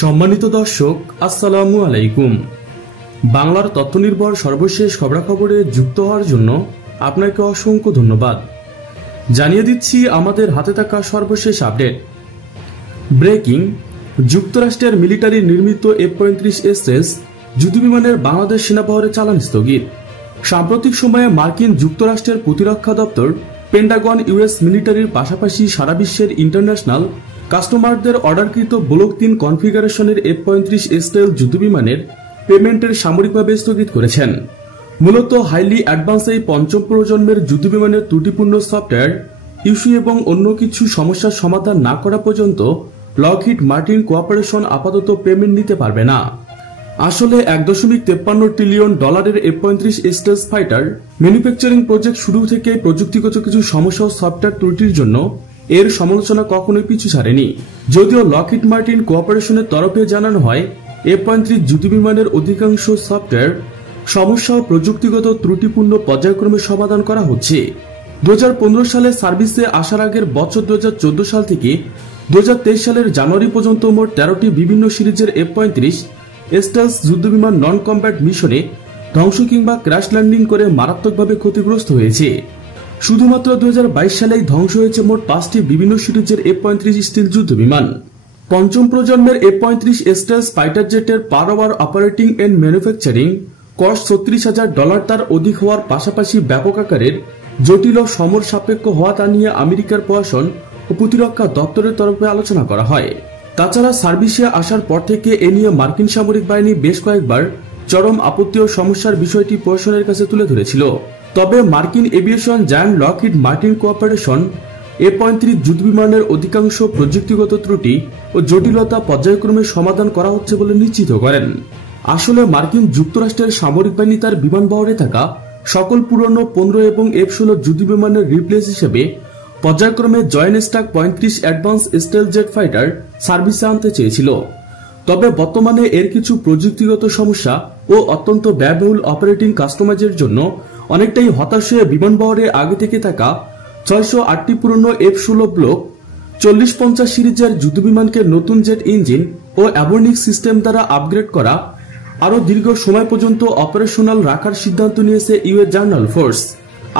সম্মানিত দর্শক, আসসালামু আলাইকুম। বাংলার তথ্যনির্ভর সর্বশেষ খবরাখবরে যুক্ত হওয়ার জন্য আপনাকে অসংখ্য ধন্যবাদ। জানিয়ে দিচ্ছি আমাদের হাতে থাকা সর্বশেষ আপডেট। ব্রেকিং, যুক্তরাষ্ট্রের মিলিটারি নির্মিত F-35 যুদ্ধবিমানের বাংলাদেশ সেনাবহরে চালান স্থগিত। সাম্প্রতিক সময়ে মার্কিন যুক্তরাষ্ট্রের প্রতিরক্ষা দপ্তর পেন্টাগন ইউএস মিলিটারির পাশাপাশি সারা বিশ্বের ইন্টারন্যাশনাল কাস্টমারদের অর্ডারকৃত ব্লক 3 কনফিগারেশনের F-35 যুদ্ধবিমানের পেমেন্টের সামরিকভাবে স্থগিত করেছেন। মূলত হাইলি অ্যাডভান্স এই পঞ্চম প্রজন্মের যুদ্ধবিমানের ত্রুটিপূর্ণ সফটওয়্যার ইস্যু এবং অন্য কিছু সমস্যার সমাধান না করা পর্যন্ত লকহিড মার্টিন কোঅপারেশন আপাতত পেমেন্ট নিতে পারবে না। আসলে $1.53 trillion F-35 fighter manufacturing project শুরু থেকে প্রযুক্তিগত কিছু সমস্যা ও সফটওয়্যার ত্রুটির জন্য এর সমালোচনা কখনোই পিছু ছাড়েনি। যদিও লকহিড মার্টিন কোঅপারেশনের তরফে জানানো হয় F-35 যুদ্ধবিমানের অধিকাংশ সফটওয়্যার সমস্যা ও প্রযুক্তিগত ত্রুটিপূর্ণ পর্যায়ক্রমে সমাধান করা হচ্ছে। 2015 সালে সার্ভিসে আসার আগের বছর 2014 সাল থেকে 2023 সালের জানুয়ারি পর্যন্ত মোট 13টি বিভিন্ন সিরিজের F-35 স্টেলথ যুদ্ধবিমান নন কম্ব্যাট মিশনে ধ্বংস কিংবা ক্র্যাশ ল্যান্ডিং করে মারাত্মকভাবে ক্ষতিগ্রস্ত হয়েছে। শুধুমাত্র 2022 সালেই ধ্বংস হয়েছে মোট 5টি বিভিন্ন সিরিজের F-35 স্টিল যুদ্ধবিমান। পঞ্চম প্রজন্মের F-35 স্টেলথ ফাইটার জেটের per hour operating and manufacturing cost $36,000 তার অধিক হওয়ার পাশাপাশি ব্যাপক আকারের জটিল ও সমর সাপেক্ষ হওয়া তা নিয়ে আমেরিকার প্রশাসন ও প্রতিরক্ষা দপ্তরের তরফে আলোচনা করা হয়। তাছাড়া সার্ভিসে আসার পর থেকে এ নিয়ে মার্কিন সামরিক বাহিনী বেশ কয়েকবার চরম আপত্তি ও সমস্যার বিষয়টি প্রশাসনের কাছে তুলে ধরেছিল। তবে মার্কিন aviation giant Lockheed Martin cooperation F-35 যুদ্ধবিমানের অধিকাংশ প্রযুক্তিগত ত্রুটি ও জটিলতা পর্যায়ক্রমে সমাধান করা হচ্ছে বলে নিশ্চিত করেন। আসলে মার্কিন যুক্তরাষ্ট্রের সামরিক বাহিনী তার বিমানবহরে থাকা সকল পুরনো 15 এবং F-16 যুদ্ধবিমানের রিপ্লেস হিসেবে পর্যায়ক্রমে joint strike 35 advance stealth jet fighter সার্ভিসে আনতে চেয়েছিল। তবে বর্তমানে এর কিছু প্রযুক্তিগত সমস্যা ও অত্যন্ত ব্যয়বহুল অপারেটিং কাস্টমাইজের জন্য অনেকটাই হতাশ হয়ে বিমানবহরে আগে থেকে থাকা 608টি পুরনো F-16 ব্লক 40-50 সিরিজের যুদ্ধবিমানকে নতুন জেট ইঞ্জিন ও অ্যাভিওনিক্স সিস্টেম দ্বারা আপগ্রেড করা আরও দীর্ঘ সময় পর্যন্ত অপারেশনাল রাখার সিদ্ধান্ত নিয়েছে ইউএস জার্নাল ফোর্স।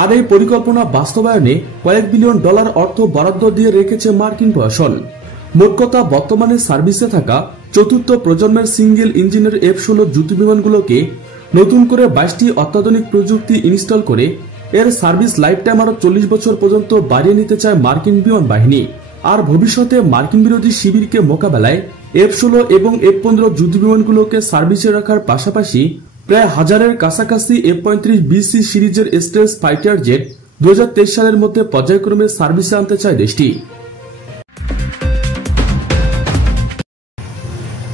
আর এই পরিকল্পনা বাস্তবায়নে কয়েক বিলিয়ন ডলার অর্থ বরাদ্দ দিয়ে রেখেছে মার্কিন প্রশাসন। মোট কথা, বর্তমানে সার্ভিসে থাকা চতুর্থ প্রজন্মের সিঙ্গেল ইঞ্জিনের F-16 যুদ্ধবিমানগুলোকে নতুন করে 22টি অত্যাধুনিক প্রযুক্তি ইনস্টল করে এর সার্ভিস লাইফ টাইম আরো 40 বছর পর্যন্ত বাড়িয়ে নিতে চায় মার্কিন বিমান বাহিনী। আর ভবিষ্যতে মার্কিন বিরোধী শিবিরকে মোকাবেলায় F-16 এবং F-15 যুদ্ধবিমানগুলোকে সার্ভিসে রাখার পাশাপাশি প্রায় হাজারের কাছাকাছি F-35BC সিরিজের স্টেলথ ফাইটার জেট 2023 সালের মধ্যে পর্যায়ক্রমে সার্ভিসে আনতে চায় দেশটি।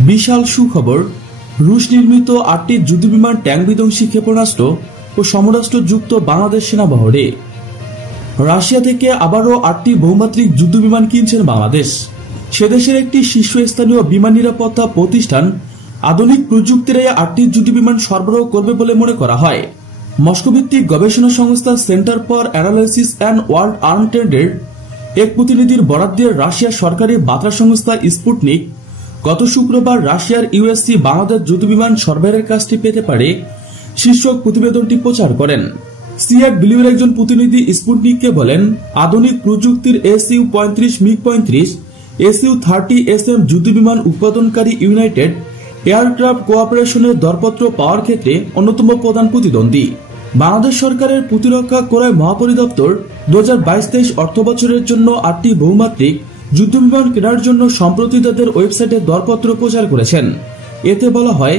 বিশাল সুখবর, রুশ নির্মিত 8টি যুদ্ধবিমান ট্যাঙ্ক বিধ্বংসী ক্ষেপণাস্ত্র ও সমরাস্ত্র যুক্ত বাংলাদেশ সেনাবহরে। রাশিয়া থেকে আবারও 8টি বহুমাত্রিক যুদ্ধবিমান কিনছেন বাংলাদেশ। সেদেশের একটি শীর্ষস্থানীয় বিমান নিরাপত্তা প্রতিষ্ঠান আধুনিক প্রযুক্তির এই 8টি যুদ্ধবিমান সরবরাহ করবে বলে মনে করা হয়। মস্কো ভিত্তিক গবেষণা সংস্থা centre for analysis and world arm ট্রেডের এক প্রতিনিধির বরাত দিয়ে রাশিয়ার সরকারি বার্তা সংস্থা স্পুটনিক গত শুক্রবার রাশিয়ার ইউএসসি বাংলাদেশ যুদ্ধবিমান সরবরাহের কাজটি পেতে পারে শীর্ষক প্রতিবেদনটি প্রচার করেন। সিআরডব্লিউর একজন প্রতিনিধি স্পুটনিককে বলেন, আধুনিক প্রযুক্তির SU-35 MiG-35 SU-30SM যুদ্ধবিমান উৎপাদনকারী ইউনাইটেড এয়ারক্রাফট কোঅপারেশনের দরপত্র পাওয়ার ক্ষেত্রে অন্যতম প্রধান প্রতিদ্বন্দ্বী। বাংলাদেশ সরকারের প্রতিরক্ষা ক্রয় মহাপরিদপ্তর 2022-23 অর্থবছরের জন্য 8টি বহুমাত্রিক যুদ্ধবিমান কেনার জন্য সম্প্রতি তাদের ওয়েবসাইটে দরপত্র প্রচার করেছেন। এতে বলা হয়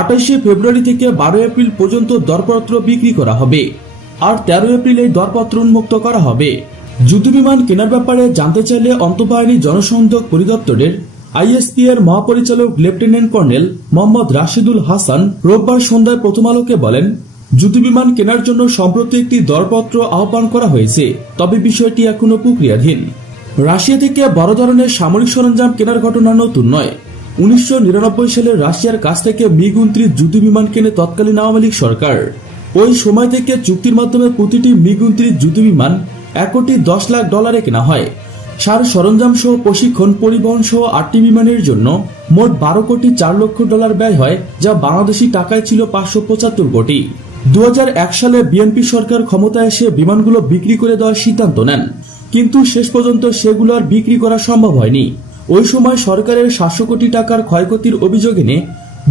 28 ফেব্রুয়ারি থেকে 12 এপ্রিল পর্যন্ত দরপত্র বিক্রি করা হবে, আর 13 এপ্রিল এই দরপত্র উন্মুক্ত করা হবে। যুদ্ধবিমান কেনার ব্যাপারে জানতে চাইলে অন্তঃবাহিনী জনসংযোগ পরিদপ্তরের ISP এর মহাপরিচালক লেফটেন্যান্ট কর্নেল মোহাম্মদ রাশিদুল হাসান রোববার সন্ধ্যায় প্রথম আলোকে বলেন, যুদ্ধবিমান কেনার জন্য সম্প্রতি একটি দরপত্র আহ্বান করা হয়েছে, তবে বিষয়টি এখনো প্রক্রিয়াধীন। রাশিয়া থেকে বড় ধরনের সামরিক সরঞ্জাম কেনার ঘটনা নতুন নয়। 1999 সালে রাশিয়ার কাছ থেকে MiG-29 যুদ্ধবিমান কেনে তৎকালীন আওয়ামী লীগ সরকার। ওই সময় থেকে চুক্তির মাধ্যমে প্রতিটি MiG-29 যুদ্ধবিমান $1,10,00,000 কেনা হয়। সার সরঞ্জাম সহ প্রশিক্ষণ, পরিবহন সহ 8টি বিমানের জন্য মোট 12 কোটি 4 লক্ষ ডলার ব্যয় হয়, যা বাংলাদেশি টাকায় ছিল 575 কোটি। 2001 সালে বিএনপি সরকার ক্ষমতায় এসে বিমানগুলো বিক্রি করে দেওয়ার সিদ্ধান্ত নেন, কিন্তু শেষ পর্যন্ত সেগুলো আর বিক্রি করা সম্ভব হয়নি। ওই সময় সরকারের 700 কোটি টাকার ক্ষয়ক্ষতির অভিযোগ এনে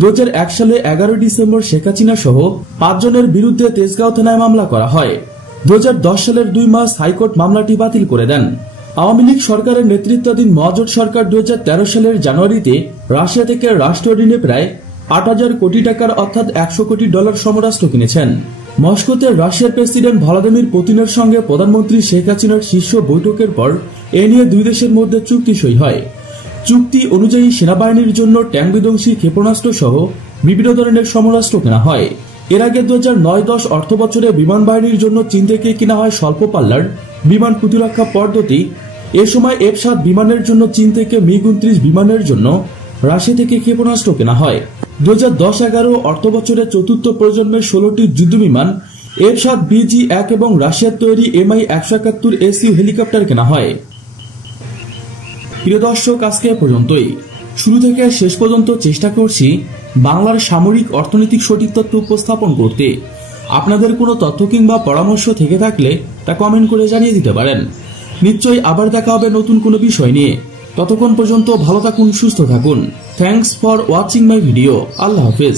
2001 সালে 11 ডিসেম্বর শেখ হাসিনা সহ 5 জনের বিরুদ্ধে তেজগাঁও থানায় মামলা করা হয়। 2010 সালের 2 মাস হাইকোর্ট মামলাটি বাতিল করে দেন। আওয়ামী লীগ সরকারের নেতৃত্বাধীন মহাজোট সরকার 2013 সালের জানুয়ারিতে রাশিয়া থেকে রাষ্ট্র ঋণে প্রায় 8,000 কোটি টাকার অর্থাৎ 100 কোটি ডলার সমরাস্ত্র কিনেছেন। মস্কোতে রাশিয়ার প্রেসিডেন্ট ভ্লাদিমির পুতিনের সঙ্গে প্রধানমন্ত্রী শেখ হাসিনার শীর্ষ বৈঠকের পর এ নিয়ে দুই দেশের মধ্যে চুক্তি সই হয়। চুক্তি অনুযায়ী সেনাবাহিনীর জন্য ট্যাঙ্ক বিধ্বংসী ক্ষেপণাস্ত্র সহ বিভিন্ন ধরনের সমরাস্ত্র কেনা হয়। এর আগে 2009-10 অর্থ বছরে বিমান বাহিনীর জন্য চীন থেকে কেনা হয় স্বল্প পাল্লার বিমান প্রতিরক্ষা পদ্ধতি। এ সময় F-7 বিমানের জন্য চীন থেকে MiG-29 বিমানের জন্য রাশিয়া থেকে ক্ষেপণাস্ত্র কেনা হয়। 2010-11 অর্থ বছরে চতুর্থ প্রজন্মের 16টি যুদ্ধবিমান F-7 BG-1 এবং রাশিয়ার তৈরি Mi-171 SU হেলিকপ্টার কেনা হয়। প্রিয় দর্শক, আজকে পর্যন্তই। শুরু থেকে শেষ পর্যন্ত চেষ্টা করছি বাংলার সামরিক অর্থনৈতিক সঠিক তথ্য উপস্থাপন করতে। আপনাদের কোনো তথ্য কিংবা পরামর্শ থেকে থাকলে তা কমেন্ট করে জানিয়ে দিতে পারেন। নিশ্চয়ই আবার দেখা হবে নতুন কোনো বিষয় নিয়ে। ততক্ষণ পর্যন্ত ভালো থাকুন, সুস্থ থাকুন। Thanks for watching my video. আল্লাহ হাফেজ।